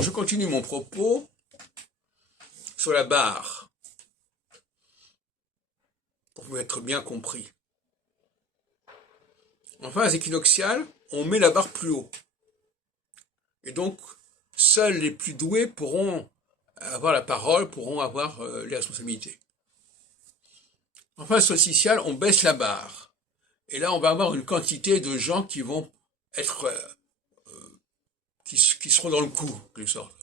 Je continue mon propos sur la barre, pour être bien compris. En phase équinoxiale, on met la barre plus haut. Et donc, seuls les plus doués pourront avoir la parole, pourront avoir les responsabilités. En phase solsticiale, on baisse la barre. Et là, on va avoir une quantité de gens qui vont être, qui seront dans le coup, en quelque sorte.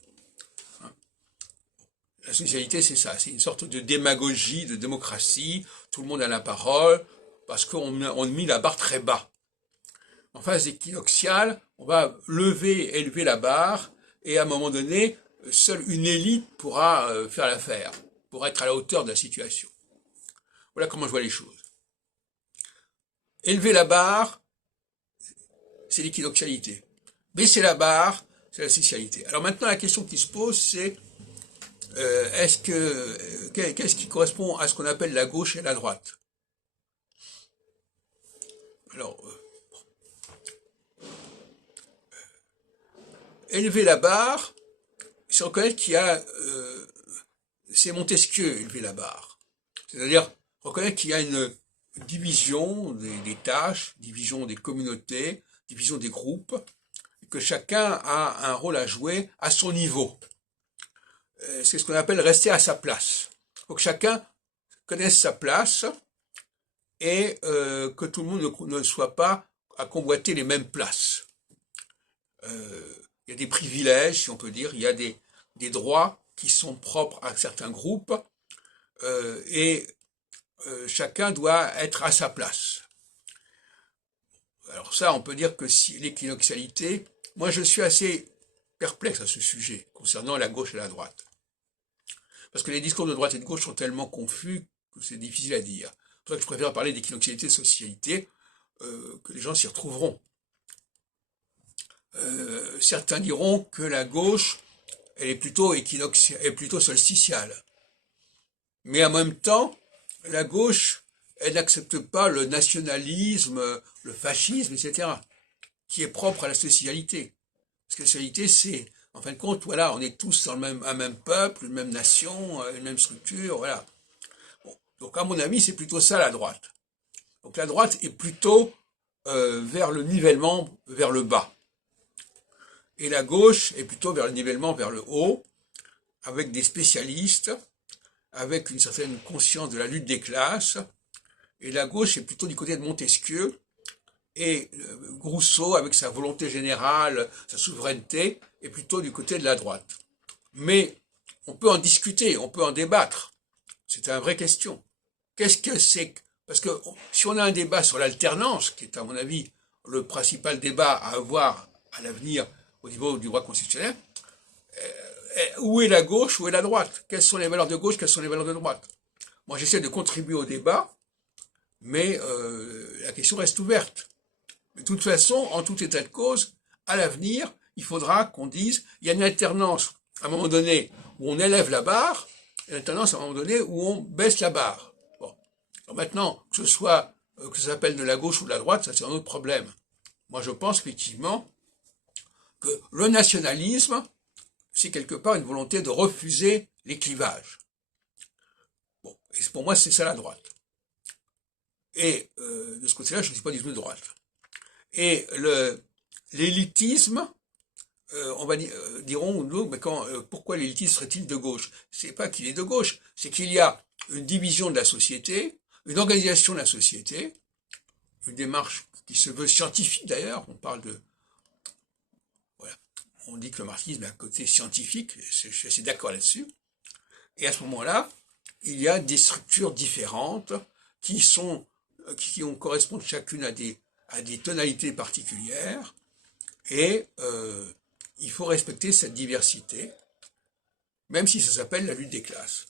La socialité, c'est ça, c'est une sorte de démagogie, de démocratie, tout le monde a la parole, parce qu'on a mis la barre très bas. En phase équinoxiale, on va élever la barre, et à un moment donné, seule une élite pourra faire l'affaire, pourra être à la hauteur de la situation. Voilà comment je vois les choses. Élever la barre, c'est l'équinoxialité. Baisser la barre, c'est la socialité. Alors maintenant, la question qui se pose, c'est qu'est-ce qui correspond à ce qu'on appelle la gauche et la droite? Alors, élever la barre, c'est reconnaître qu'il y a, c'est Montesquieu, élever la barre. C'est-à-dire reconnaître qu'il y a une division des tâches, division des communautés, division des groupes, et que chacun a un rôle à jouer à son niveau. C'est ce qu'on appelle rester à sa place. Il faut que chacun connaisse sa place et que tout le monde ne soit pas à convoiter les mêmes places. Il y a des privilèges, si on peut dire, il y a des droits qui sont propres à certains groupes et chacun doit être à sa place. Alors ça, on peut dire que si l'équinoxialité, moi je suis assez perplexe à ce sujet concernant la gauche et la droite. Parce que les discours de droite et de gauche sont tellement confus que c'est difficile à dire. C'est pour ça que je préfère parler d'équinoxialité et de socialité, que les gens s'y retrouveront. Certains diront que la gauche, elle est plutôt solsticiale. Mais en même temps, la gauche, elle n'accepte pas le nationalisme, le fascisme, etc., qui est propre à la socialité. Parce que la socialité, c'est, en fin de compte, voilà, on est tous dans un même peuple, une même nation, une même structure, voilà. Bon. Donc, à mon avis, c'est plutôt ça la droite. Donc, la droite est plutôt vers le nivellement, vers le bas. Et la gauche est plutôt vers le nivellement, vers le haut, avec des spécialistes, avec une certaine conscience de la lutte des classes. Et la gauche est plutôt du côté de Montesquieu, et Rousseau, avec sa volonté générale, sa souveraineté, est plutôt du côté de la droite. Mais on peut en discuter, on peut en débattre. C'est une vraie question. Qu'est-ce que c'est? Parce que si on a un débat sur l'alternance, qui est à mon avis le principal débat à avoir à l'avenir au niveau du droit constitutionnel, où est la gauche, où est la droite? Quelles sont les valeurs de gauche, quelles sont les valeurs de droite? Moi, j'essaie de contribuer au débat, mais la question reste ouverte. De toute façon, en tout état de cause, à l'avenir, il faudra qu'on dise, il y a une alternance à un moment donné où on élève la barre, et une alternance à un moment donné où on baisse la barre. Bon. Alors maintenant, que ça s'appelle de la gauche ou de la droite, ça c'est un autre problème. Moi, je pense effectivement que le nationalisme, c'est quelque part une volonté de refuser les clivages. Bon, et pour moi, c'est ça la droite. Et de ce côté-là, je ne suis pas du tout de droite. Et l'élitisme, on va diront nous, mais pourquoi l'élitisme serait-il de gauche? C'est pas qu'il est de gauche, c'est qu'il y a une division de la société, une organisation de la société, une démarche qui se veut scientifique d'ailleurs. On parle de, voilà, on dit que le marxisme a un côté scientifique, je suis assez d'accord là-dessus. Et à ce moment-là, il y a des structures différentes qui correspondent chacune à des tonalités particulières, et il faut respecter cette diversité, même si ça s'appelle la lutte des classes.